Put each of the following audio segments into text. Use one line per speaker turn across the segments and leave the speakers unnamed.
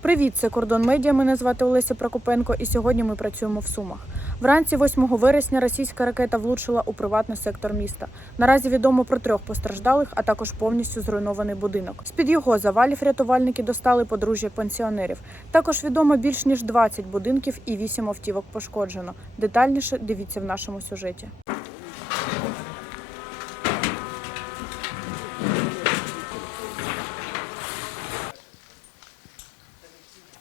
Привіт, це кордон медіа. Мене звати Олеся Прокопенко, і сьогодні ми працюємо в Сумах. Вранці 8 вересня російська ракета влучила у приватний сектор міста. Наразі відомо про трьох постраждалих, а також повністю зруйнований будинок. З під його завалів рятувальники достали подружжя пенсіонерів. Також відомо більш ніж 20 будинків і 8 автівок пошкоджено. Детальніше дивіться в нашому сюжеті.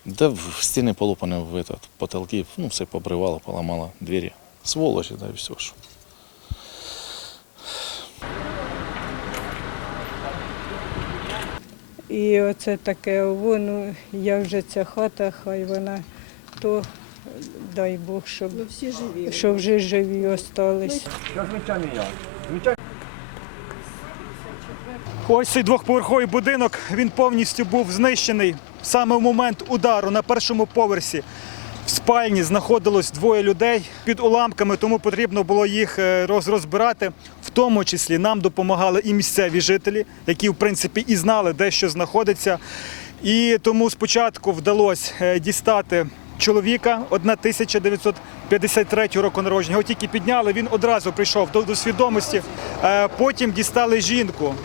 Да в стены полопаны в этот, потолки, ну, все побрывало, поломало двери. Сволочи, да, и все. Ж.
І оце таке, ово, ну, я вже ця хата, хай вона, то дай Бог, щоб, всі живі. щоб вже живі остались.
Ось цей двохповерховий будинок він повністю був знищений саме в момент удару на першому поверсі. В спальні знаходилось двоє людей під уламками, тому потрібно було їх е, розбирати. В тому числі нам допомагали і місцеві жителі, які в принципі і знали, де що знаходиться. І тому спочатку вдалося е, дістати чоловіка 1953 року народження. Його тільки підняли, він одразу прийшов до, до свідомості. Е, Потім дістали жінку.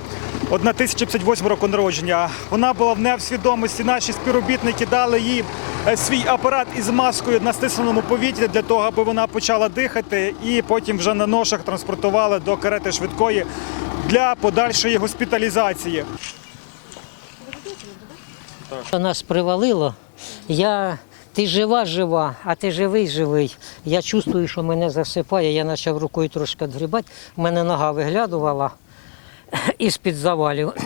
1058 року народження. Вона була в невсвідомості. Наші співробітники дали їй е, свій апарат із маскою на стисненому повітрі для того, аби вона почала дихати, і потім вже на ношах транспортували до карети швидкої для подальшої госпіталізації.
Нас привалило. Я, ти жива, жива, а ти живий, живий. Я чувствую, що мене засипає. Я почав рукою трошки відгрібати. У мене нога виглядувала із-під завалів.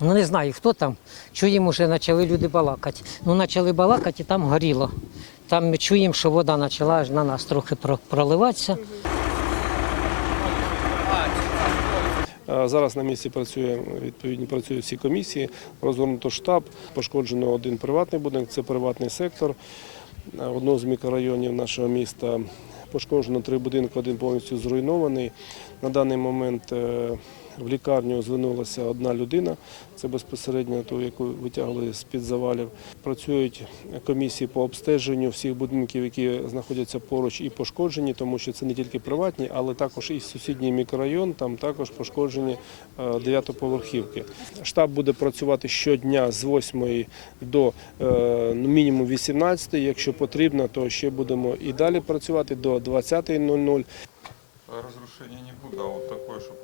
Ну не знаю, хто там. Чуємо, вже почали люди балакати. Ну, почали балакати, і там горіло. Там ми чуємо, що вода почала аж на нас трохи проливатися.
Зараз на місці працює відповідні працюють всі комісії. Розгорнуто штаб. Пошкоджено один приватний будинок, це приватний сектор. Одному з мікрорайонів нашого міста пошкоджено три будинки, один повністю зруйнований. На даний момент е, в лікарню звернулася одна людина. Це безпосередньо ту, яку витягли з під завалів. Працюють комісії по обстеженню всіх будинків, які знаходяться поруч і пошкоджені, тому що це не тільки приватні, але також і сусідній мікрорайон. Там також пошкоджені е, дев'ятоповерхівки. Штаб буде працювати щодня з 8 до е, ну, мінімум 18. Якщо потрібно, то ще будемо і далі працювати до 20.00.
разрушения не будет, а вот такое, чтобы